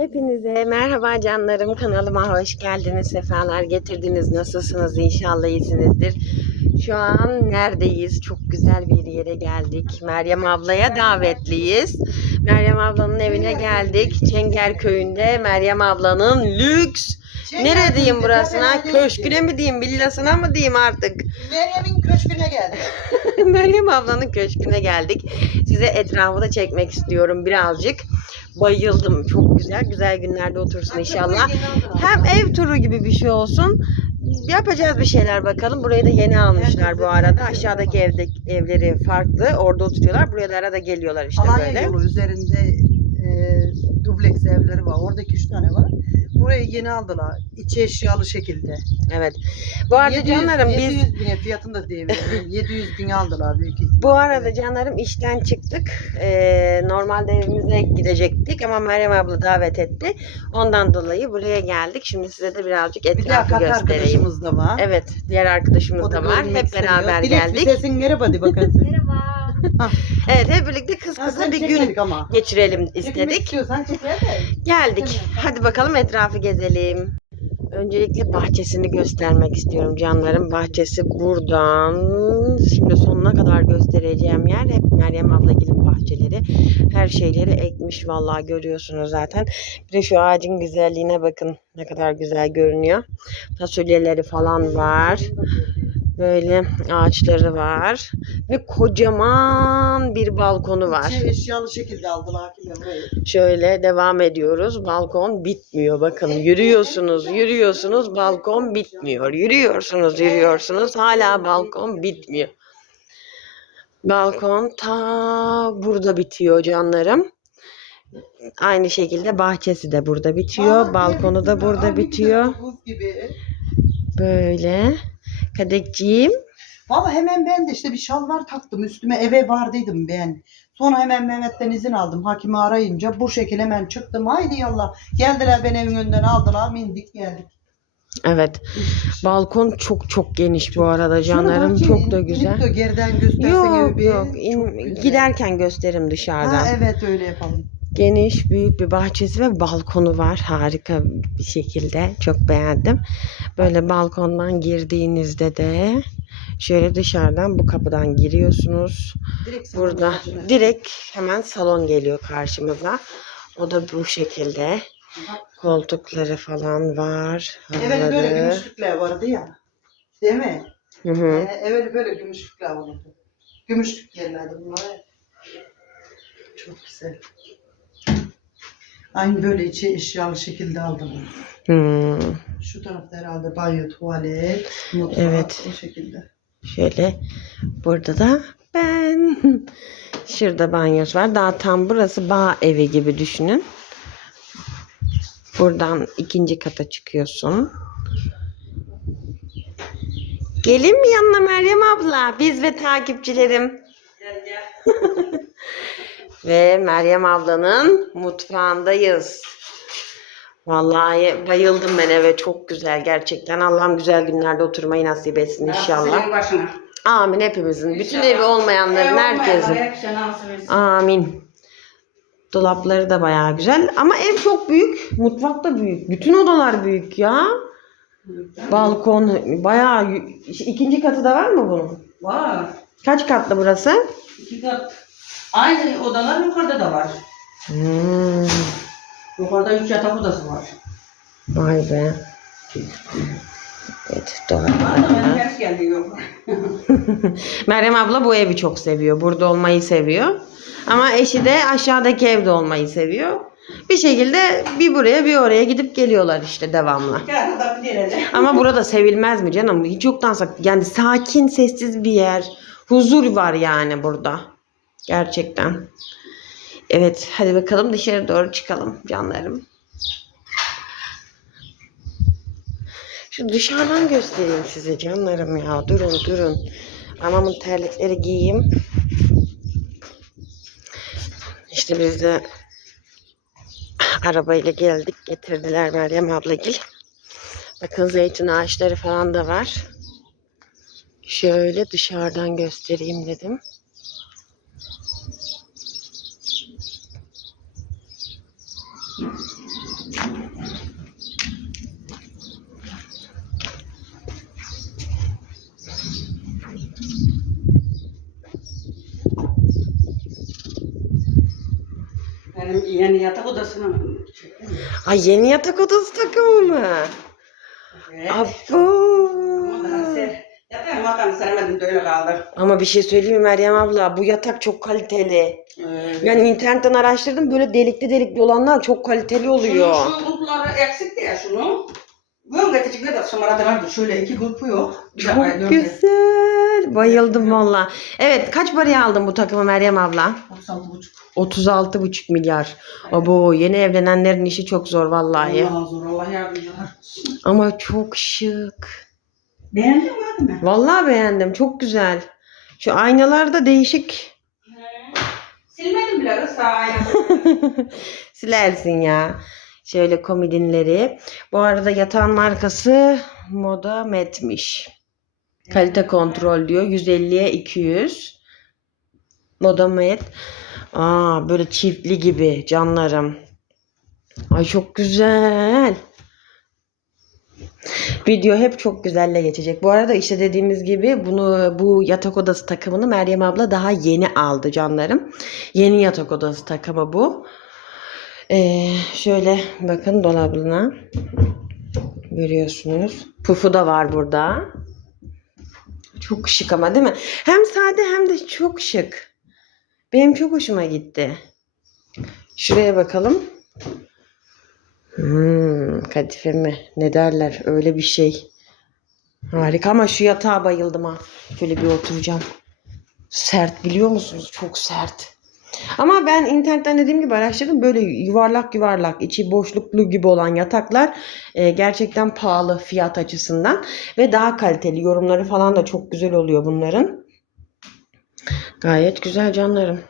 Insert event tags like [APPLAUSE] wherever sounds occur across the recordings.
Hepinize merhaba canlarım. Kanalıma hoş geldiniz. Sefalar getirdiniz. Nasılsınız? İnşallah iyisinizdir. Şu an neredeyiz? Çok güzel bir yere geldik. Meryem ablaya davetliyiz. Meryem ablanın evine geldik. Çenger köyünde Meryem ablanın lüks. Nere diyeyim burasına? Köşküne mi diyeyim? Villasına mı diyeyim artık? Meryem'in köşküne geldi. [LAUGHS] Meryem ablanın köşküne geldik. Size etrafı da çekmek istiyorum birazcık. Bayıldım. Çok güzel. Güzel günlerde otursun inşallah. Hem ev turu gibi bir şey olsun. Yapacağız bir şeyler bakalım. Burayı da yeni almışlar bu arada. Aşağıdaki evde evleri farklı. Orada oturuyorlar. Buraya da geliyorlar işte Alanya böyle. yolu üzerinde e, dubleks evleri var. Oradaki üç tane var. Burayı yeni aldılar. İçi eşyalı şekilde. Evet. Bu arada 700, canlarım biz 700 bine fiyatını da diyebilirim. 700 bin aldılar büyük ihtimalle. Bu arada canlarım işten çıktık. Ee, normalde evimize gidecektik ama Meryem abla davet etti. Ondan dolayı buraya geldik. Şimdi size de birazcık bir de etrafı kat göstereyim. arkadaşımız da var. Evet, diğer arkadaşımız O da var. Hep istemiyor. beraber Dilek, geldik. bir sesin merhaba hadi bakalım. [LAUGHS] Merhaba. Evet, hep birlikte kız Ha, kıza sen bir gün çekmedik ama. geçirelim Çekmek istedik. istiyorsan çeker de. Geldik. Hadi bakalım etrafı gezelim. Öncelikle bahçesini göstermek istiyorum canlarım. Bahçesi buradan şimdi sonuna kadar göstereceğim yer hep Meryem ablagilin bahçeleri. Her şeyleri ekmiş vallahi görüyorsunuz zaten. Bir de şu ağacın güzelliğine bakın ne kadar güzel görünüyor. Fasulyeleri falan var. Böyle ağaçları var ve kocaman bir balkonu var. İçi eşyalı şekilde aldılar burayı. Şöyle devam ediyoruz. Balkon bitmiyor. Bakın yürüyorsunuz, yürüyorsunuz. Balkon bitmiyor. Yürüyorsunuz, yürüyorsunuz. Hala balkon bitmiyor. Balkon ta burada bitiyor canlarım. Aynı şekilde bahçesi de burada bitiyor. Balkonu da burada bitiyor. Böyle. Kadekciğim. Valla hemen ben de işte bir şalvar taktım üstüme eve vardıydım ben. Sonra hemen Mehmet'ten izin aldım. Hakimi arayınca bu şekilde hemen çıktım. Haydi yallah. Geldiler beni evin önünden aldılar. Mindik geldik. Evet. Balkon çok çok geniş bu arada canlarım. Çok bahçeyi da güzel. de geriden göstersen Yok gibi bir yok. çok İn- güzel. giderken gösteririm dışarıdan. Ha, evet öyle yapalım. Geniş, büyük bir bahçesi ve balkonu var. Harika bir şekilde. Çok beğendim. Böyle balkondan girdiğinizde de şöyle dışarıdan bu kapıdan giriyorsunuz. Direkt Burada ağacına. direkt hemen salon geliyor karşımıza. O da bu şekilde. Koltukları falan var. Evet böyle gümüşlükler vardı ya. Değil mi? Hı hı. Ee, evet böyle gümüşlükler vardı. Gümüşlük yerlerdi bunlar. Çok güzel. Aynı böyle içi eşyalı şekilde aldım. Hmm. Şu tarafta herhalde banyo, tuvalet, mutfak Evet. o şekilde. Şöyle burada da ben. [LAUGHS] Şurada banyosu var. Daha tam burası bağ evi gibi düşünün. Buradan ikinci kata çıkıyorsun. Gelin mi yanına Meryem abla? Biz ve takipçilerim. [LAUGHS] ve Meryem ablanın mutfağındayız. Vallahi bayıldım ben eve. Çok güzel gerçekten. Allah'ım güzel günlerde oturmayı nasip etsin inşallah. Başına. Amin hepimizin. Bütün evi olmayanların Ev herkesin. Amin. Dolapları da bayağı güzel. Ama ev çok büyük. Mutfak da büyük. Bütün odalar büyük ya. Balkon bayağı ikinci katı da var mı bunun? Var. Kaç katlı burası? İki kat. Aynı odalar yukarıda da var. Hmm, Yukarıda üç yatak odası var. vay be. Evet, benim dolaplar. ters geldi yok. [LAUGHS] Meryem abla bu evi çok seviyor. Burada olmayı seviyor. Ama eşi de aşağıdaki evde olmayı seviyor. Bir şekilde bir buraya bir oraya gidip geliyorlar işte devamlı. Arada bir derece. Ama burada sevilmez mi canım? Hiç yoktansa yani sakin, sessiz bir yer. Huzur var yani burada. Gerçekten. Evet, hadi bakalım dışarı doğru çıkalım canlarım. Şu dışarıdan göstereyim size canlarım ya. Durun durun. Anamın terlikleri giyeyim. İşte biz de arabayla geldik. Getirdiler Meryem ablagil. Bakın zeytin ağaçları falan da var. Şöyle dışarıdan göstereyim dedim. Benim odasına Ay yeni yatak odası takımı mı? Evet. Abo. Ama daha se- Yatağın makamı sevmedim de öyle kaldı. Ama bir şey söyleyeyim mi Meryem abla? Bu yatak çok kaliteli. Ee, Yani internetten araştırdım böyle delikli delikli olanlar çok kaliteli oluyor. Şunun şu grupları eksikti ya şunu. Böyle getirecekler de şımaradalardı. Şöyle iki grupu yok. Bir de ay- Çok dört- güzel. Bayıldım valla. Evet kaç paraya aldın bu takımı Meryem abla? 36,5. 36,5 milyar. Abo yeni evlenenlerin işi çok zor vallahi. Allah zor. Allah yardımcılar. Ama çok şık. Beğendin mi? Vallahi beğendim. Çok güzel. Şu aynalar da değişik. Silmedim bile aynı. [LAUGHS] Silersin ya. Şöyle komodinleri. Bu arada yatağın markası Moda Met'miş. Kalite kontrol diyor. 150'ye 200. Moda Met. Aa böyle çiftli gibi canlarım. Ay çok güzel. Video hep çok güzelle geçecek. Bu arada işte dediğimiz gibi bunu bu yatak odası takımını Meryem abla daha yeni aldı canlarım. Yeni yatak odası takımı bu. Ee, şöyle bakın dolabına. Görüyorsunuz. Pufu da var burada. Çok şık ama değil mi? Hem sade hem de çok şık. Benim çok hoşuma gitti. Şuraya bakalım. Hmm, kadife mi? Ne derler? Öyle bir şey. Harika ama şu yatağa bayıldım ha. Şöyle bir oturacağım. Sert biliyor musunuz? Çok sert. Ama ben internetten dediğim gibi araştırdım. Böyle yuvarlak yuvarlak, içi boşluklu gibi olan yataklar e, gerçekten pahalı fiyat açısından. Ve daha kaliteli. Yorumları falan da çok güzel oluyor bunların. Gayet güzel canlarım.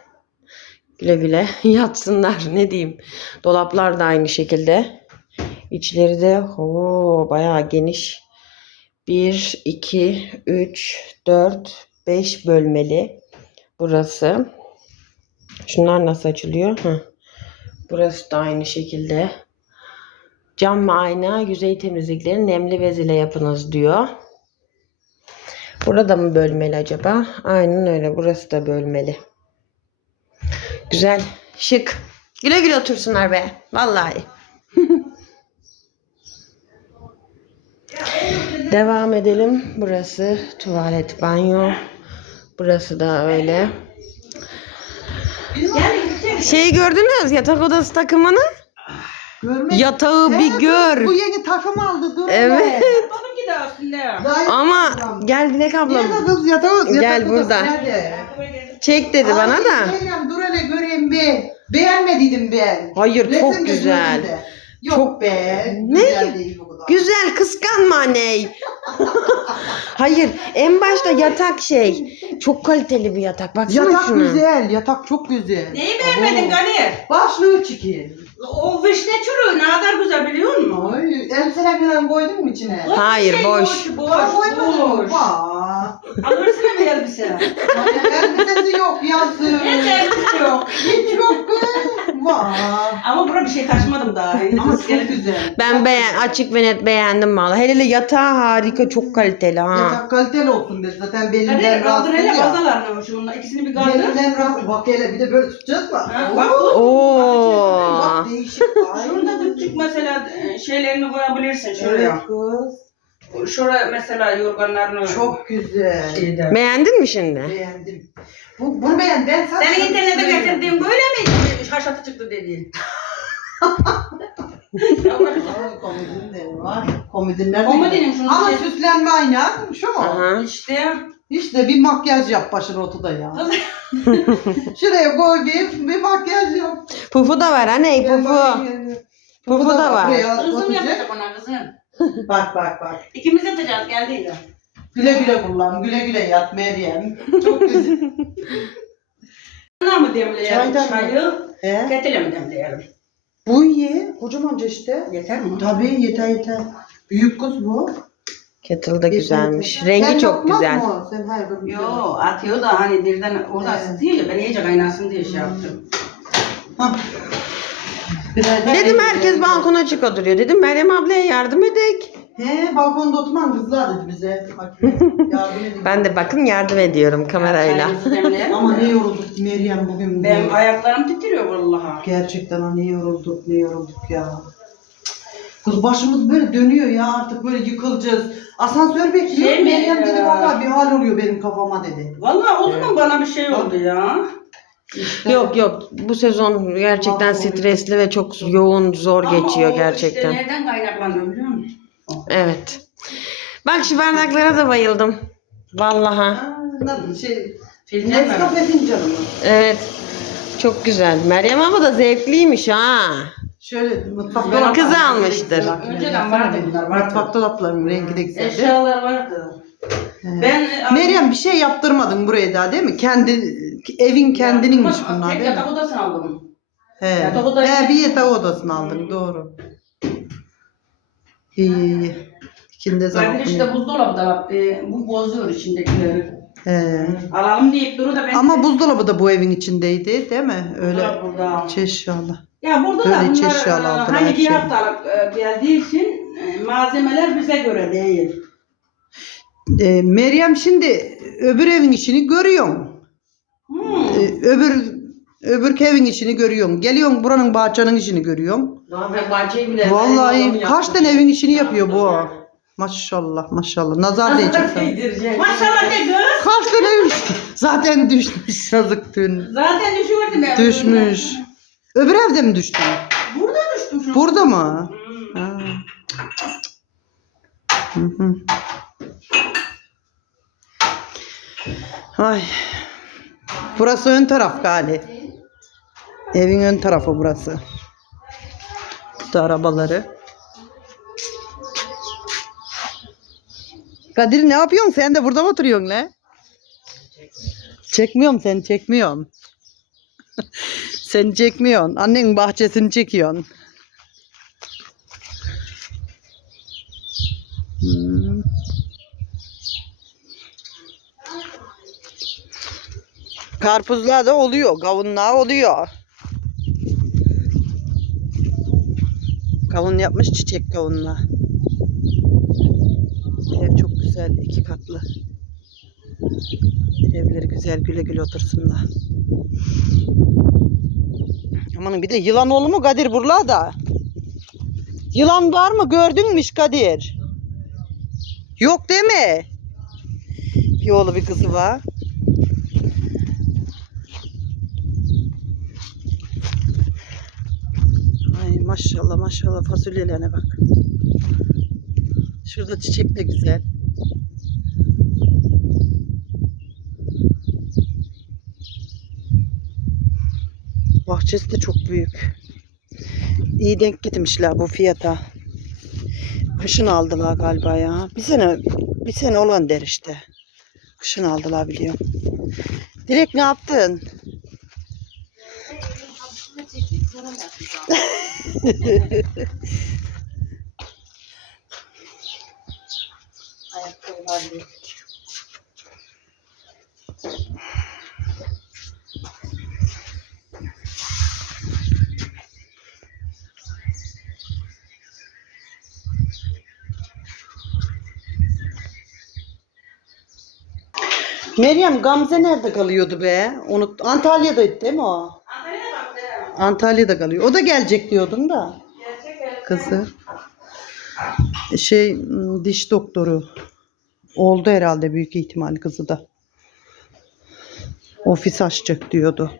Güle güle [LAUGHS] yatsınlar ne diyeyim. Dolaplar da aynı şekilde. İçleri de oo, bayağı geniş. 1, 2, 3, 4, 5 bölmeli. Burası. Şunlar nasıl açılıyor? Hı. Burası da aynı şekilde. Cam ve ayna yüzey temizlikleri nemli bez ile yapınız diyor. Burada mı bölmeli acaba? Aynen öyle. Burası da bölmeli. Güzel. Şık. Güle güle otursunlar be. Vallahi. [LAUGHS] Devam edelim. Burası tuvalet, banyo. Burası da öyle. Şeyi gördünüz yatak odası takımını. Görmek. Yatağı bir gör. Bu yeni takım aldı dur. Evet. Benimki de aslında. Ama gel Dilek abla. Nerede kız yatağı? yatak Gel odası burada. Nerede? Çek dedi bana Ay, da. Meryem dur hele göreyim be. Beğenmediydim ben. Hayır çok güzel. gördüm de. Yok Çok- be. Ne? Güzel değil. Güzel kıskanma aney. Hayır en başta yatak şey. Çok kaliteli bir yatak. Baksana Yatak şuna. güzel. Yatak çok güzel. Neyi beğenmedin Gani? Başlığı çiki. O vişne çürüğü ne kadar güzel biliyor musun? Ay, elbisene falan koydun mu içine? O Hayır, şey boş. Boş, Aa, koymadın mı? boş. Alırsın bir elbise. Elbisesi yok yazdı. Hiç elbise yok. Hiç yok be. Vay. Ama buna bir şey taşımadım daha. Ama çok güzel. Ben beğen açık ve net beğendim valla. Hele hele yatağı harika çok kaliteli ha. Yatak kaliteli olsun biz zaten belinden Hadi kaldır rahatsız hele ya. bazalarını şununla ikisini bir kaldır. Belinden rahatsız. Bak hele bir de böyle tutacağız mı? Ha, bak Oo. Oo. Bak değişik. Ay. Şurada küçük mesela e, şeylerini koyabilirsin Evet şuraya. kız. Şuraya mesela yorganlarını. Çok güzel. Beğendin mi şimdi? Beğendim. Bu, bunu beğendim. Ben sadece Senin internete getirdiğin böyle miydi? Şaşatı çıktı dediğin. Komodin de var. Komodinler de Komodinin şunu Ama şey- süslenme ayna şu mu? Aha. İşte. İşte bir makyaj yap başına otuda ya. [LAUGHS] Şuraya koy bir, bir makyaj yap. Pufu da var aney Gel pufu. Pufu da var. Buraya Kızım oturacak. yapacak ona kızım. Bak bak bak. İkimiz yatacağız geldiğinde. Güle güle kullan. Güle güle yat Meryem. Çok güzel. Ne mı demleyelim Çaydan mı? çayı? He? Ketile mi demleyelim? Bu iyi. Kocamanca işte. Yeter mi? Tabii yeter yeter. Büyük kız bu. Kettle da güzelmiş. Rengi Sen çok yapmaz güzel. mı? Sen her gün Yo atıyor da hani birden orada Evet. ısıtıyor ya ben iyice kaynasın diye şey yaptım. Hah. Dedim evde- herkes balkona çık oturuyor. Dedim Meryem ablaya yardım edek. He balkonda oturman kızlar dedi bize. Bak, [LAUGHS] yardım edin. Ben de bakın yardım ediyorum kamerayla. Ama ne yorulduk Meryem bugün. Benim ayaklarım titriyor vallahi. Gerçekten ha ne yorulduk ne yorulduk ya. Kız başımız böyle dönüyor ya artık böyle yıkılacağız. Asansör bekliyor. Şey mi, Meryem dedi e, vallahi bir hal oluyor benim kafama dedi. Vallahi o zaman bana bir şey oldu ya. İşte Yok yok bu sezon gerçekten Vallahi. stresli ve çok yoğun zor Ama geçiyor gerçekten. işte nereden kaynaklanıyor biliyor musun? Evet. Bak şu bardaklara da bayıldım. Vallahi. Aa, ne- şey? Nescafe fincanı mı? Evet. Çok güzel. Meryem abla da zevkliymiş ha. Şöyle mutfak Ben dolapları kızı rengi almıştır. Önceden vardı bunlar, vardı. Mutfak dolaplarının rengi de güzel. Eşyalar vardı. Ben e, Meryem bir şey yaptırmadın buraya daha değil mi? Kendi evin kendininmiş Yaptım, bunlar değil mi? yatak odasını aldım. He. Yatak odası- He, bir yatak odasını aldın doğru. İyi iyi iyi. İkinde zaman. Ben işte buzdolabı da e, bu bozuyor içindekileri. He. Alalım deyip duru da ben Ama buzdolabı da bu evin içindeydi değil mi? Öyle. Burada. Çeşyalı. Ya burada Böyle da bunlar çeşyalı e, aldılar hani her bir şeyi. haftalık e, geldiği için e, malzemeler bize göre değil. Ee, Meryem şimdi öbür evin işini görüyorsun. Ee, öbür öbür evin işini görüyorsun. Geliyorsun buranın bahçenin işini görüyorsun. Ben bahçeyi bile Vallahi kaç tane evin işini yapıyor bu. Maşallah maşallah. Nazar değecek sana. Maşallah ne kız? Kaç tane evin Zaten düşmüş yazık dün. Zaten düşüverdim ben. Düşmüş. Öbür evde mi düştü? Burada düştüm şu. Burada mı? Hmm. Ha. Hı hı. Ay. Burası ön taraf gali. Evin ön tarafı burası. Bu da arabaları. Kadir ne yapıyorsun? Sen de burada mı oturuyorsun ne? Çekmiyorum seni çekmiyorum. [LAUGHS] Sen çekmiyorsun. Annenin bahçesini çekiyorsun. Hmm. Karpuzlar da oluyor, kavunlar oluyor. Kavun yapmış çiçek kavunla. Ev çok güzel, iki katlı. Evleri güzel güle güle otursunlar. Aman bir de yılan olur mu Kadir buralarda? Yılan var mı gördünmüş Kadir? Yok değil mi? Bir oğlu bir kızı var. Ay maşallah maşallah fasulyelerine bak. Şurada çiçek de güzel. Bahçesi de çok büyük. İyi denk gitmişler bu fiyata. Kışın aldılar galiba ya. Bir sene bir sene olan der işte. Kışın aldılar biliyorum. Dilek ne yaptın? Meryem Gamze nerede kalıyordu be? Unut Antalya'daydı değil mi o? Antalya'da kalıyor. O da gelecek diyordum da. Kızı. Şey diş doktoru. Oldu herhalde büyük ihtimal kızı da. Ofis açacak diyordu.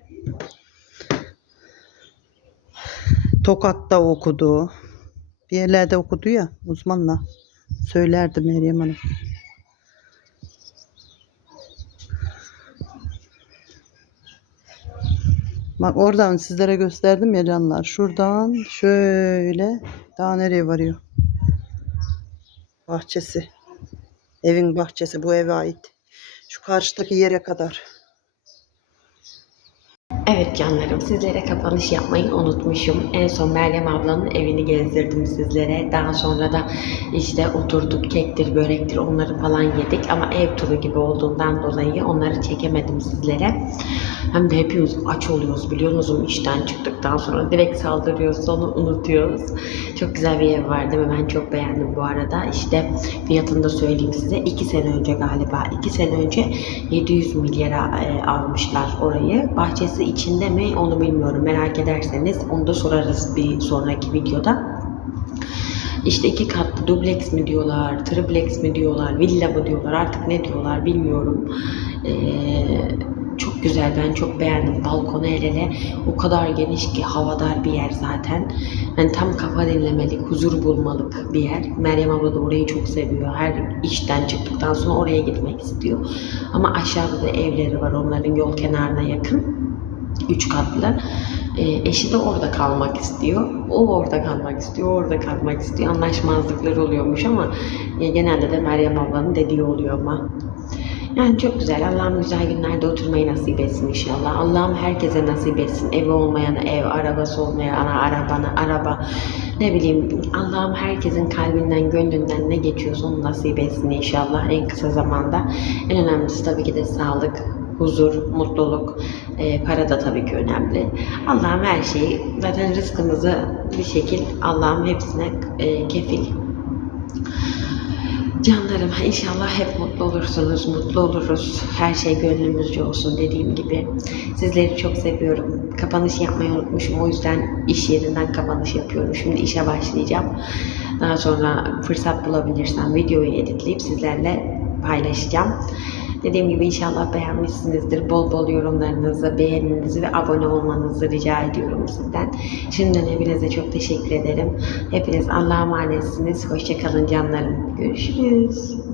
Tokat'ta okudu. Bir yerlerde okudu ya uzmanla. Söylerdi Meryem Hanım. Bak oradan sizlere gösterdim ya canlar. Şuradan şöyle daha nereye varıyor? Bahçesi. Evin bahçesi bu eve ait. Şu karşıdaki yere kadar. Evet canlarım sizlere kapanış yapmayı unutmuşum. En son Meryem ablanın evini gezdirdim sizlere. Daha sonra da işte oturduk kektir, börektir onları falan yedik. Ama ev turu gibi olduğundan dolayı onları çekemedim sizlere. Hem de hepimiz aç oluyoruz biliyor musunuz? İşten çıktıktan sonra direkt saldırıyoruz sonra unutuyoruz. Çok güzel bir ev var değil mi? Ben çok beğendim bu arada. İşte fiyatını da söyleyeyim size. 2 sene önce galiba. 2 sene önce 700 milyara e, almışlar orayı. Bahçesi içinde mi onu bilmiyorum. Merak ederseniz onu da sorarız bir sonraki videoda. İşte iki katlı dubleks mi diyorlar, triplex mi diyorlar, villa mı diyorlar artık ne diyorlar bilmiyorum. Ee, çok güzel ben çok beğendim balkonu el ele o kadar geniş ki havadar bir yer zaten. Yani tam kafa dinlemelik, huzur bulmalık bir yer. Meryem abla da orayı çok seviyor. Her işten çıktıktan sonra oraya gitmek istiyor. Ama aşağıda da evleri var onların yol kenarına yakın. Üç katlı. E, eşi de orada kalmak istiyor. O orada kalmak istiyor, orada kalmak istiyor. Anlaşmazlıklar oluyormuş ama e, genelde de Meryem ablanın dediği oluyor ama. Yani çok güzel. Allah'ım güzel günlerde oturmayı nasip etsin inşallah. Allah'ım herkese nasip etsin. Evi olmayana ev, arabası olmayana arabana araba. Ne bileyim Allah'ım herkesin kalbinden, gönlünden ne geçiyorsa onu nasip etsin inşallah en kısa zamanda. En önemlisi tabii ki de sağlık, huzur, mutluluk, e, para da tabii ki önemli. Allah'ım her şeyi, zaten rızkımızı bir şekil Allah'ım hepsine e, kefil. Canlarım inşallah hep mutlu olursunuz, mutlu oluruz. Her şey gönlümüzce olsun dediğim gibi. Sizleri çok seviyorum. Kapanış yapmayı unutmuşum. O yüzden iş yerinden kapanış yapıyorum. Şimdi işe başlayacağım. Daha sonra fırsat bulabilirsem videoyu editleyip sizlerle paylaşacağım. Dediğim gibi inşallah beğenmişsinizdir. Bol bol yorumlarınızı, beğeninizi ve abone olmanızı rica ediyorum sizden. Şimdiden hepinize çok teşekkür ederim. Hepiniz Allah'a emanetsiniz. Hoşçakalın canlarım. Görüşürüz.